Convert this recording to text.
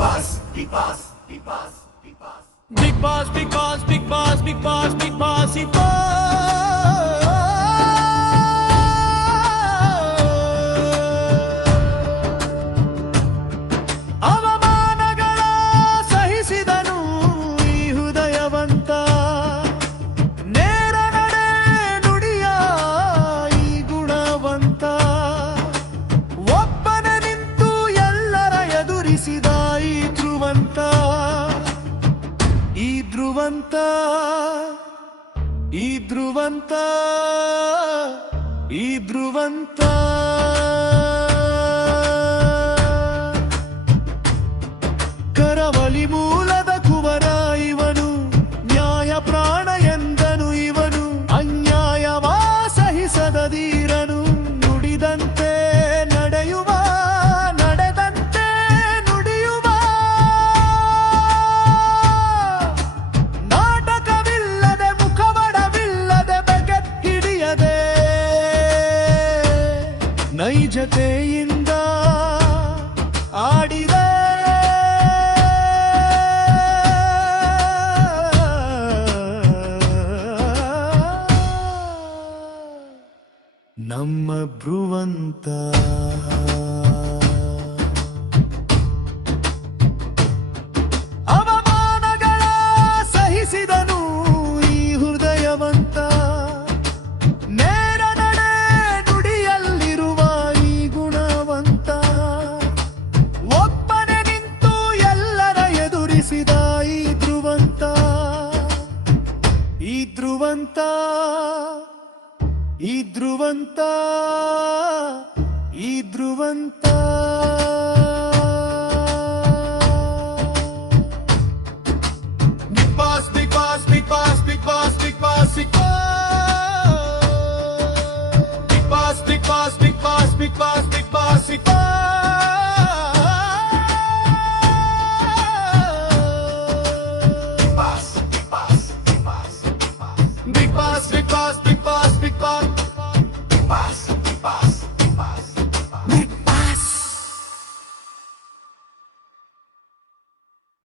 Big boss, big boss, big boss, big boss, big boss, big boss. ಅವಮಾನಗಳ ಸಹಿಸಿದನು ಈ ಹೃದಯವಂತ. ನೇರ ನಡೆ ನುಡಿಯ ಈ ಗುಣವಂತ. ಒಬ್ಬನ ನಿಂತು ಎಲ್ಲರ ಎದುರಿಸಿದ ಧ್ರುವಂತ ಈ ಧ್ರುವಂತ ಈ ಧ್ರುವಂತ ಕರವಲಿ ಮೂಲದ ನೈಜತೆಯಿಂದ ಆಡಿದ ನಮ್ಮ ಭ್ರುವಂತ ಧ್ರುವಂತ ಈ ಧ್ರುವಂತ ಈ Dhruvanth big boss, big boss, big boss, big boss, big boss.